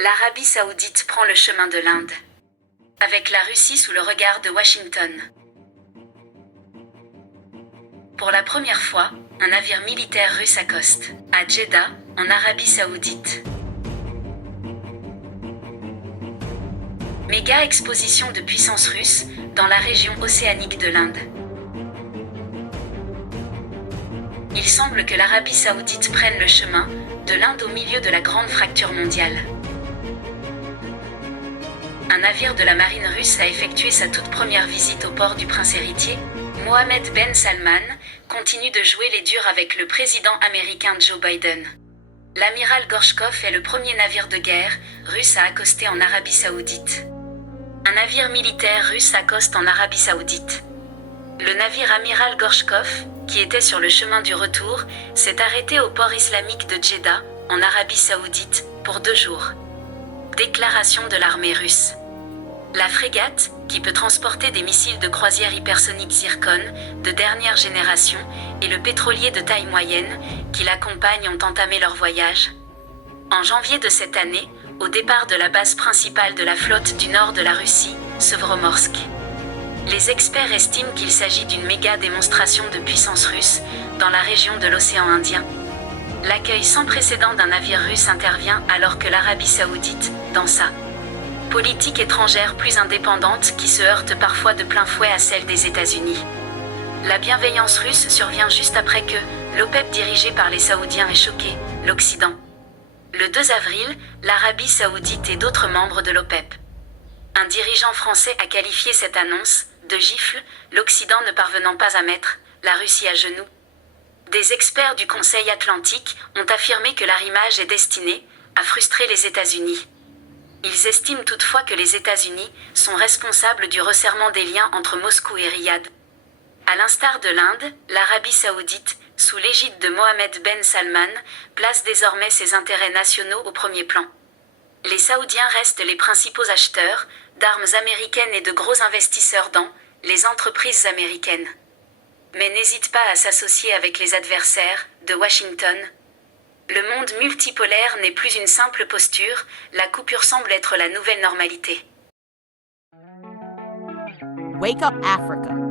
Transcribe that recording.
L'Arabie Saoudite prend le chemin de l'Inde, avec la Russie sous le regard de Washington. Pour la première fois, un navire militaire russe accoste, à Jeddah, en Arabie Saoudite. Méga exposition de puissance russe, dans la région océanique de l'Inde. Il semble que l'Arabie Saoudite prenne le chemin de l'Inde au milieu de la grande fracture mondiale. Un navire de la marine russe a effectué sa toute première visite au port du prince héritier. Mohammed Ben Salman continue de jouer les durs avec le président américain Joe Biden. L'amiral Gorchkov est le premier navire de guerre russe à accoster en Arabie Saoudite. Un navire militaire russe accoste en Arabie Saoudite. Le navire amiral Gorchkov, qui était sur le chemin du retour, s'est arrêté au port islamique de Jeddah, en Arabie Saoudite, pour 2 jours. Déclaration de l'armée russe. La frégate, qui peut transporter des missiles de croisière hypersoniques Zircon, de dernière génération, et le pétrolier de taille moyenne, qui l'accompagnent ont entamé leur voyage. En janvier de cette année, au départ de la base principale de la flotte du nord de la Russie, Severomorsk. Les experts estiment qu'il s'agit d'une méga démonstration de puissance russe, dans la région de l'océan Indien. L'accueil sans précédent d'un navire russe intervient alors que l'Arabie Saoudite, dans sa politique étrangère plus indépendante qui se heurte parfois de plein fouet à celle des États-Unis. La bienveillance russe survient juste après que l'OPEP dirigé par les Saoudiens ait choqué l'Occident. Le 2 avril, l'Arabie Saoudite et d'autres membres de l'OPEP. Un dirigeant français a qualifié cette annonce de gifle, l'Occident ne parvenant pas à mettre la Russie à genoux. Des experts du Conseil Atlantique ont affirmé que l'arrimage est destiné à frustrer les États-Unis. Ils estiment toutefois que les États-Unis sont responsables du resserrement des liens entre Moscou et Riyad. À l'instar de l'Inde, l'Arabie Saoudite, sous l'égide de Mohammed Ben Salman, place désormais ses intérêts nationaux au premier plan. Les Saoudiens restent les principaux acheteurs d'armes américaines et de gros investisseurs dans les entreprises américaines. Mais n'hésitent pas à s'associer avec les adversaires de Washington. Le monde multipolaire n'est plus une simple posture, la coupure semble être la nouvelle normalité. Wake up Africa.